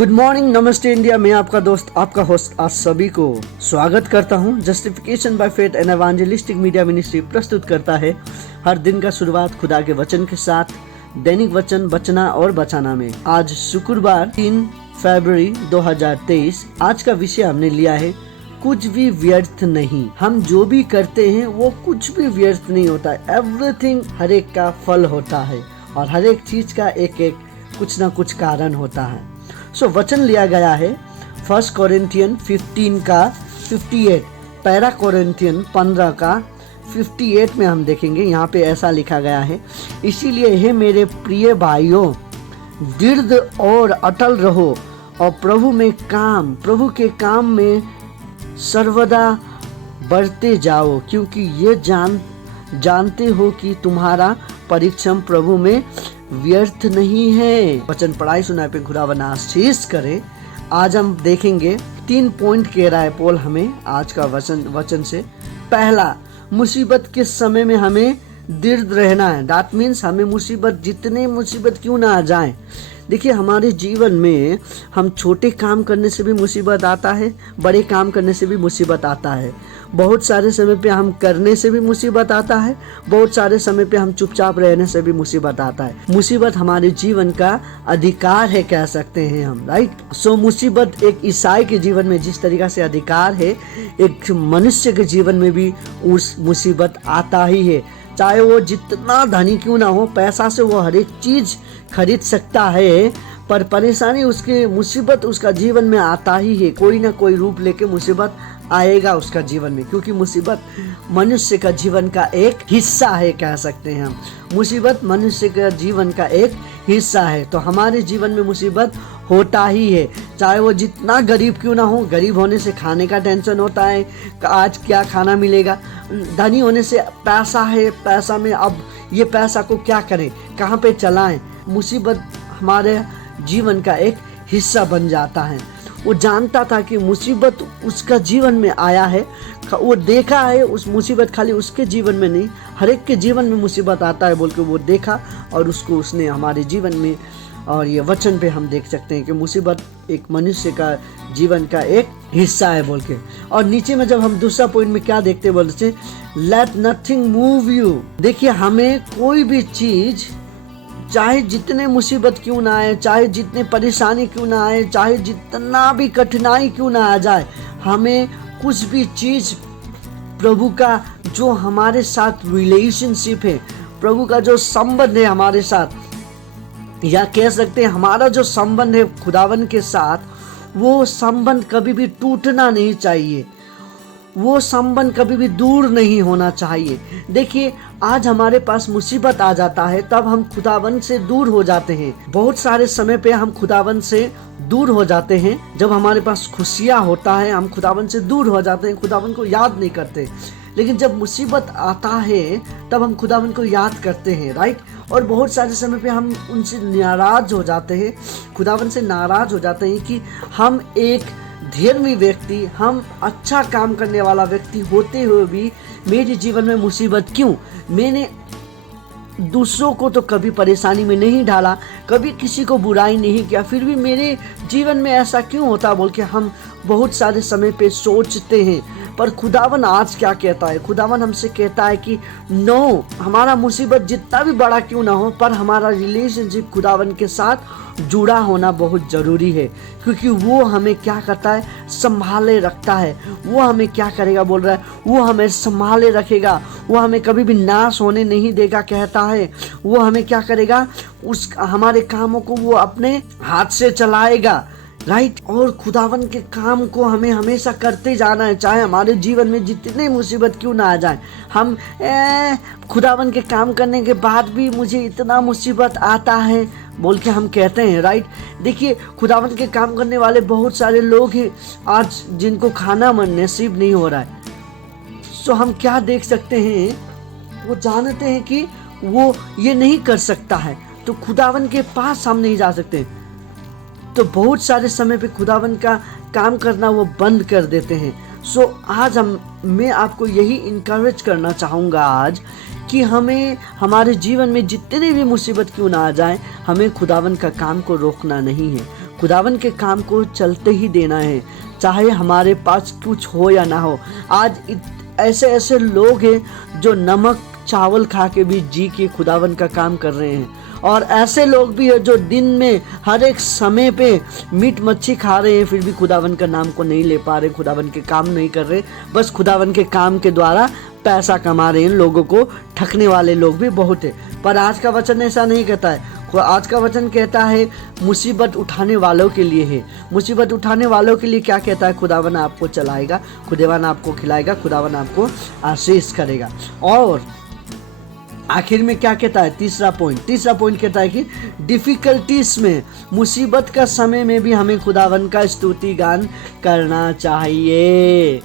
Good morning, नमस्ते India. मैं आपका दोस्त, आपका होस्ट आप सभी को स्वागत करता हूं। Justification by faith and evangelistic media ministry प्रस्तुत करता है हर दिन का शुरुआत खुदा के वचन के साथ, दैनिक वचन बचना और बचाना में। आज शुक्रवार 3 फरवरी 2023। आज का विषय हमने लिया है कुछ भी व्यर्थ नहीं। हम जो भी करते हैं वो कुछ भी व्यर्थ नहीं होता। एवरीथिंग, हर एक का फल होता है और हर एक चीज का एक एक कुछ ना कुछ कारण होता है। वचन लिया गया है 1 कोरिन्थियन 15 का 58, पैरा कोरिन्थियन 15 का 58 में हम देखेंगे। यहाँ पे ऐसा लिखा गया है, इसीलिए हे मेरे प्रिय भाइयों, दृढ़ और अटल रहो और प्रभु के काम में सर्वदा बढ़ते जाओ, क्योंकि ये जानते हो कि तुम्हारा परिश्रम प्रभु में व्यर्थ नहीं है। वचन पढ़ाई सुनाए पे खुदावन आशीष करे। आज हम देखेंगे 3 पॉइंट कह रहा है पॉल हमें आज का वचन से। पहला, मुसीबत के समय में हमें दृढ़ रहना है। दैट मीन्स हमें जितने मुसीबत क्यों ना आ जाए। देखिए, हमारे जीवन में हम छोटे काम करने से भी मुसीबत आता है, बड़े काम करने से भी मुसीबत आता है। बहुत सारे समय पे हम करने से भी मुसीबत आता है, बहुत सारे समय पे हम चुपचाप रहने से भी मुसीबत आता है। मुसीबत हमारे जीवन का अधिकार है, कह सकते हैं हम, राइट। मुसीबत एक ईसाई के जीवन में जिस तरीका से अधिकार है, एक मनुष्य के जीवन में भी उस मुसीबत आता ही है। चाहे वो जितना धनी क्यों ना हो, पैसा से वो हर एक चीज खरीद सकता है, पर परेशानी मुसीबत उसका जीवन में आता ही है। कोई ना कोई रूप लेके मुसीबत आएगा उसका जीवन में, क्योंकि मुसीबत मनुष्य का जीवन का एक हिस्सा है, कह सकते हैं हम। मुसीबत मनुष्य का जीवन का एक हिस्सा है, तो हमारे जीवन में मुसीबत होता ही है। चाहे वो जितना गरीब क्यों ना हो, गरीब होने से खाने का टेंशन होता है, आज क्या खाना मिलेगा। धनी होने से पैसा है, पैसा में अब ये पैसा को क्या करें, कहाँ पे चलाएं। मुसीबत हमारे जीवन का एक हिस्सा बन जाता है। वो जानता था कि मुसीबत उसका जीवन में आया है, वो देखा है उस मुसीबत खाली उसके जीवन में नहीं, हर एक के जीवन में मुसीबत आता है बोल के वो देखा और उसने हमारे जीवन में। और ये वचन पे हम देख सकते हैं कि मुसीबत एक मनुष्य का जीवन का एक हिस्सा है बोल के। और नीचे में जब हम दूसरा पॉइंट में क्या देखते हैं बोलते, लेट नथिंग मूव यू। देखिए, हमें कोई भी चीज, चाहे जितने मुसीबत क्यों ना आए, चाहे जितने परेशानी क्यों ना आए, चाहे जितना भी कठिनाई क्यों ना आ जाए, हमें कुछ भी चीज प्रभु का जो हमारे साथ रिलेशनशिप है, प्रभु का जो संबंध है हमारे साथ, या कह सकते हैं हमारा जो संबंध है खुदावन के साथ, वो संबंध कभी भी टूटना नहीं चाहिए, वो संबंध कभी भी दूर नहीं होना चाहिए। देखिए, आज हमारे पास मुसीबत आ जाता है तब हम खुदावन से दूर हो जाते हैं। बहुत सारे समय पे हम खुदावन से दूर हो जाते हैं। जब हमारे पास खुशियाँ होता है हम खुदावन से दूर हो जाते हैं, खुदावन को याद नहीं करते। लेकिन जब मुसीबत आता है तब हम खुदावन को याद करते हैं, राइट। और बहुत सारे समय पे हम उनसे नाराज हो जाते हैं, खुदावन से नाराज हो जाते हैं कि हम एक धर्मी व्यक्ति, हम अच्छा काम करने वाला व्यक्ति होते हुए भी मेरे जीवन में मुसीबत क्यों। मैंने दूसरों को तो कभी परेशानी में नहीं डाला, कभी किसी को बुराई नहीं किया, फिर भी मेरे जीवन में ऐसा क्यों होता बोल के हम बहुत सारे समय पे सोचते हैं। पर खुदावन आज क्या कहता है, खुदावन हमसे कहता है कि नो, हमारा मुसीबत जितना भी बड़ा क्यों ना हो, पर हमारा रिलेशनशिप खुदावन के साथ जुड़ा होना बहुत ज़रूरी है। क्योंकि वो हमें क्या करता है, संभाले रखता है। वो हमें क्या करेगा बोल रहा है, वो हमें संभाले रखेगा, वो हमें कभी भी नाश होने नहीं देगा कहता है। वो हमें क्या करेगा, हमारे कामों को वो अपने हाथ से चलाएगा, राइट। और खुदावन के काम को हमें हमेशा करते जाना है, चाहे हमारे जीवन में जितने मुसीबत क्यों ना आ जाए। हम खुदावन के काम करने के बाद भी मुझे इतना मुसीबत आता है बोल के हम कहते हैं, राइट। देखिए, खुदावन के काम करने वाले बहुत सारे लोग हैं आज जिनको खाना नसीब नहीं हो रहा है। हम क्या देख सकते हैं, वो जानते हैं कि वो ये नहीं कर सकता है, तो खुदावन के पास हम नहीं जा सकते, तो बहुत सारे समय पे खुदावन का काम करना वो बंद कर देते हैं। आज मैं आपको यही इनकरेज करना चाहूँगा आज कि हमें हमारे जीवन में जितने भी मुसीबत क्यों ना आ जाए, हमें खुदावन का काम को रोकना नहीं है। खुदावन के काम को चलते ही देना है, चाहे हमारे पास कुछ हो या ना हो। आज ऐसे ऐसे लोग हैं जो नमक चावल खा के भी जी के खुदावन का काम कर रहे हैं, और ऐसे लोग भी हैं जो दिन में हर एक समय पे मीट मच्छी खा रहे हैं, फिर भी खुदावन का नाम को नहीं ले पा रहे, खुदावन के काम नहीं कर रहे, बस खुदावन के काम के द्वारा पैसा कमा रहे हैं। लोगों को ठगने वाले लोग भी बहुत है। पर आज का वचन ऐसा नहीं कहता है। आज का वचन कहता है मुसीबत उठाने वालों के लिए है। मुसीबत उठाने वालों के लिए क्या कहता है? खुदावन आपको चलाएगा, खुदावन आपको खिलाएगा, खुदावन आपको आशीष करेगा। और आखिर में क्या कहता है? तीसरा पॉइंट कहता है कि डिफिकल्टीज में, मुसीबत का समय में भी हमें खुदावन का स्तुति गान करना चाहिए।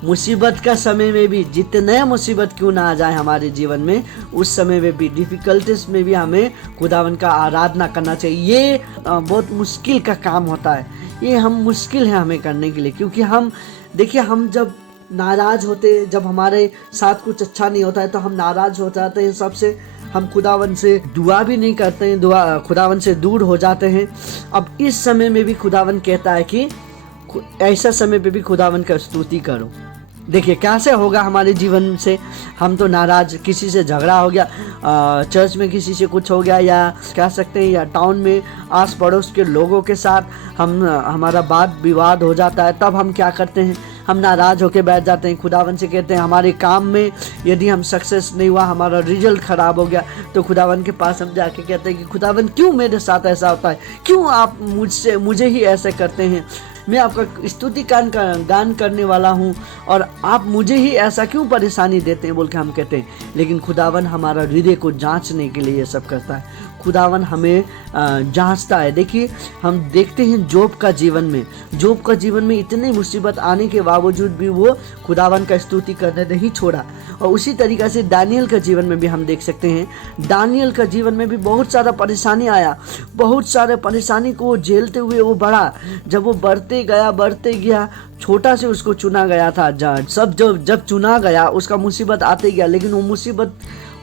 मुसीबत का समय में भी, जितने मुसीबत क्यों ना आ जाए हमारे जीवन में, उस समय में भी, डिफिकल्टीज में भी हमें खुदावन का आराधना करना चाहिए। ये बहुत मुश्किल का काम होता है, ये हम मुश्किल है हमें करने के लिए, क्योंकि हम देखिए, हम जब नाराज होते, जब हमारे साथ कुछ अच्छा नहीं होता है तो हम नाराज हो जाते हैं सबसे, हम खुदावन से दुआ भी नहीं करते हैं, खुदावन से दूर हो जाते हैं। अब इस समय में भी खुदावन कहता है कि ऐसा समय पे भी खुदावन का स्तुति करो। देखिए कैसे होगा हमारे जीवन से, हम तो नाराज, किसी से झगड़ा हो गया, चर्च में किसी से कुछ हो गया, या कह सकते हैं या टाउन में आस पड़ोस के लोगों के साथ हमारा बात विवाद हो जाता है, तब हम क्या करते हैं? हम नाराज होकर बैठ जाते हैं। खुदावन से कहते हैं हमारे काम में यदि हम सक्सेस नहीं हुआ, हमारा रिजल्ट खराब हो गया, तो खुदावन के पास हम जाके कहते हैं कि खुदावन क्यों मेरे साथ ऐसा होता है, क्यों आप मुझे ही ऐसे करते हैं, मैं आपका स्तुति गान करने वाला हूँ और आप मुझे ही ऐसा क्यों परेशानी देते हैं, बोल के हम कहते हैं। लेकिन खुदावन हमारा हृदय को जांचने के लिए ये सब करता है। खुदावन हमें जांचता है। देखिए, हम देखते हैं जोब का जीवन में इतनी मुसीबत आने के बावजूद भी वो खुदावन का स्तुति करने नहीं छोड़ा। और उसी तरीक़ा से दानियल का जीवन में भी हम देख सकते हैं, दानियल का जीवन में भी बहुत सारा परेशानी आया, बहुत सारे परेशानी को झेलते हुए वो बढ़ा। जब वो बढ़ते गया, छोटा से उसको चुना गया था, जब चुना गया उसका मुसीबत आते गया, लेकिन वो मुसीबत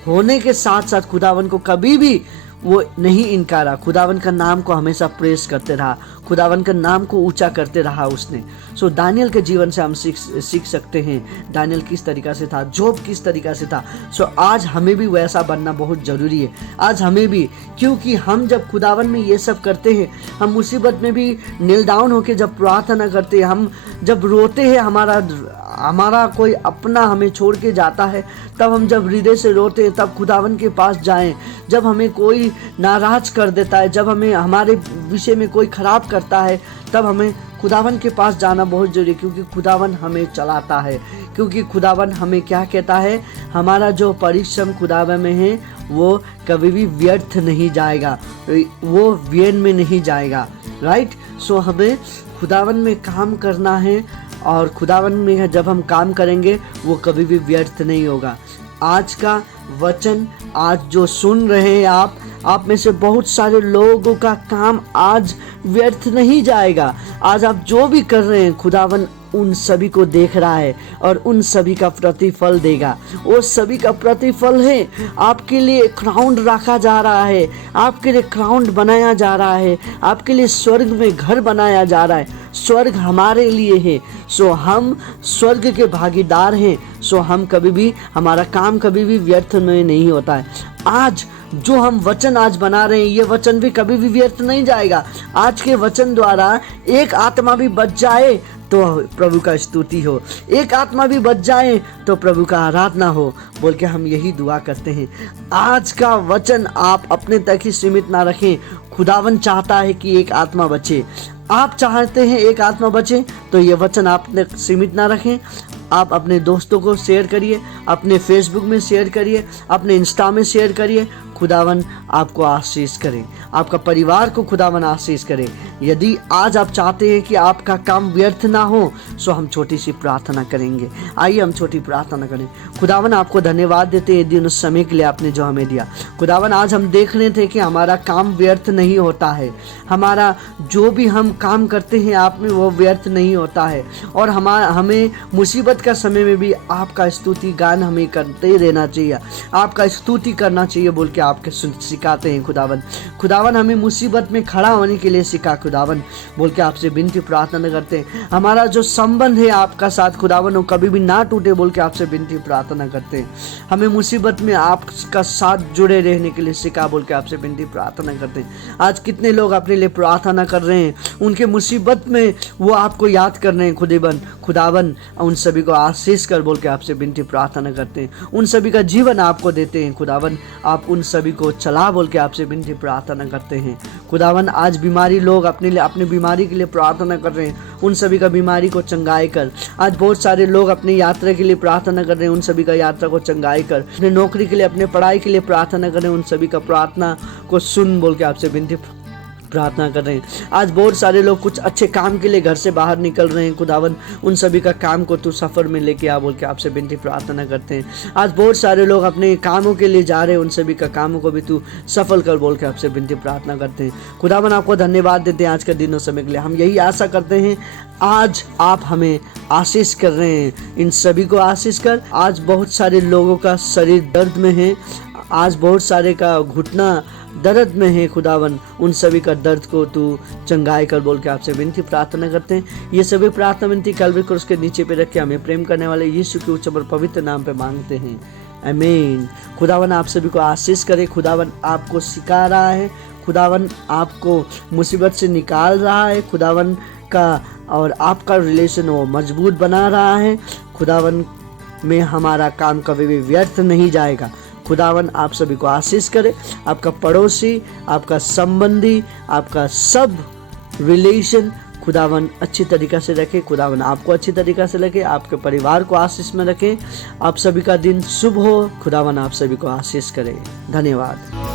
होने के साथ साथ खुदावन को कभी भी वो नहीं इनकारा, खुदावन का नाम को हमेशा प्रेस करते रहा, खुदावन का नाम को ऊंचा करते रहा उसने। सो दानियल के जीवन से हम सीख सकते हैं दानियल किस तरीका से था, जोब किस तरीका से था। सो आज हमें भी वैसा बनना बहुत ज़रूरी है, आज हमें भी, क्योंकि हम जब खुदावन में ये सब करते हैं, हम मुसीबत में भी नील डाउन होकर जब प्रार्थना करते हैं, हम जब रोते हैं, हमारा कोई अपना हमें छोड़ के जाता है, तब हम जब हृदय से रोते हैं, तब खुदावन के पास जाएं। जब हमें कोई नाराज कर देता है, जब हमें हमारे विषय में कोई खराब करता है, तब हमें खुदावन के पास जाना बहुत जरूरी है, क्योंकि खुदावन हमें चलाता है, क्योंकि खुदावन हमें क्या कहता है, हमारा जो परिश्रम खुदावन में है वो कभी भी व्यर्थ नहीं जाएगा, वो व्यर्थ में नहीं जाएगा। राइट। सो हमें खुदावन में काम करना है, और खुदावन में जब हम काम करेंगे वो कभी भी व्यर्थ नहीं होगा। आज का वचन आज जो सुन रहे हैं आप में से बहुत सारे लोगों का काम आज व्यर्थ नहीं जाएगा। आज आप जो भी कर रहे हैं, खुदावन उन सभी को देख रहा है और उन सभी का प्रतिफल देगा। वो सभी का प्रतिफल है, आपके लिए क्राउन रखा जा रहा है, आपके लिए क्राउन बनाया जा रहा है, आपके लिए स्वर्ग में घर बनाया जा रहा है। स्वर्ग हमारे लिए है, सो हम स्वर्ग के भागीदार हैं। सो हम कभी भी, हमारा काम कभी भी व्यर्थ में नहीं होता है। आज जो हम वचन आज बना रहे हैं, ये वचन भी कभी भी व्यर्थ नहीं जाएगा। आज के वचन द्वारा एक आत्मा भी बच जाए तो प्रभु का स्तुति हो, एक आत्मा भी बच जाए तो प्रभु का आराधना हो, बोल के हम यही दुआ करते हैं। आज का वचन आप अपने तक ही सीमित ना रखें। खुदावन चाहता है कि एक आत्मा बचे। आप चाहते हैं एक आत्मा बचे, तो ये वचन आप सीमित ना रखें। आप अपने दोस्तों को शेयर करिए, अपने फेसबुक में शेयर करिए, अपने इंस्टा में शेयर करिए। खुदावन आपको आशीष करे, आपका परिवार को खुदावन आशीष करे। यदि आज आप चाहते हैं कि आपका काम व्यर्थ ना हो, सो हम छोटी सी प्रार्थना करेंगे। आइए हम छोटी प्रार्थना करें। खुदावन आपको धन्यवाद देते हैं दिन उस समय के लिए आपने जो हमें दिया। खुदावन आज हम देख रहे थे कि हमारा काम व्यर्थ नहीं होता है, हमारा जो भी हम काम करते हैं आप में वो व्यर्थ नहीं होता है, और हमें मुसीबत मुसीबत का समय में भी आपका स्तुति गान हमें करते ही रहना चाहिए, आपका स्तुति करना चाहिए बोल के आपके सिखाते हैं खुदावन। खुदावन हमें मुसीबत में खड़ा होने के लिए सिखा खुदावन बोल के आपसे विनती प्रार्थना करते हैं। हमारा जो संबंध है आपका साथ खुदावन वो कभी भी ना टूटे बोल के आपसे विनती प्रार्थना करते हैं। हमें मुसीबत में आपका साथ जुड़े रहने के लिए सिखा बोल के आपसे विनती प्रार्थना करते हैं। आज कितने लोग अपने लिए प्रार्थना कर रहे हैं, उनके मुसीबत में वो आपको याद कर रहे हैं खुदावन उन सभी को आशीष कर बोल के आपसे विनती प्रार्थना करते हैं। उन सभी का जीवन आपको देते हैं खुदावन, आप उन सभी को चला बोल के आपसे विनती प्रार्थना करते हैं। खुदावन आज बीमारी लोग अपने लिए अपनी बीमारी के लिए प्रार्थना कर रहे हैं, उन सभी का बीमारी को चंगाई कर। आज बहुत सारे लोग अपनी यात्रा के लिए प्रार्थना कर रहे हैं, उन सभी का यात्रा को चंगाई कर। अपने नौकरी के लिए अपने पढ़ाई के लिए प्रार्थना कर रहे हैं, उन सभी का प्रार्थना को सुन बोल के आपसे विनती प्रार्थना कर रहे हैं। आज बहुत सारे लोग कुछ अच्छे काम के लिए घर से बाहर निकल रहे हैं खुदावन, उन सभी का काम को तू सफर में लेके आ बोल के आपसे विनती प्रार्थना करते हैं। आज बहुत सारे लोग अपने कामों के लिए जा रहे हैं, उन सभी का कामों को भी तू सफल कर बोल के आपसे विनती प्रार्थना करते हैं। खुदावन आपको धन्यवाद देते हैं आज के दिन और समय के लिए। हम यही आशा करते हैं आज आप हमें आशीष कर रहे हैं, इन सभी को आशीष कर। आज बहुत सारे लोगों का शरीर दर्द में है, आज बहुत सारे का घुटना दर्द में है खुदावन, उन सभी का दर्द को तू चंगाई कर बोल के आपसे विनती प्रार्थना करते हैं। ये सभी प्रार्थना विनती कल्वरी क्रूस के नीचे पे रख के हमें प्रेम करने वाले यीशु के उच्च और पवित्र नाम पे मांगते हैं, आमीन। खुदावन आप सभी को आशीष करे। खुदावन आपको सिखा रहा है, खुदावन आपको मुसीबत से निकाल रहा है, खुदावन का और आपका रिलेशन वो मजबूत बना रहा है। खुदावन में हमारा काम कभी भी व्यर्थ नहीं जाएगा। खुदावन आप सभी को आशीष करे। आपका पड़ोसी, आपका संबंधी, आपका सब रिलेशन खुदावन अच्छी तरीक़ा से रखे। खुदावन आपको अच्छी तरीक़ा से रखे, आपके परिवार को आशीष में रखे। आप सभी का दिन शुभ हो। खुदावन आप सभी को आशीष करे। धन्यवाद।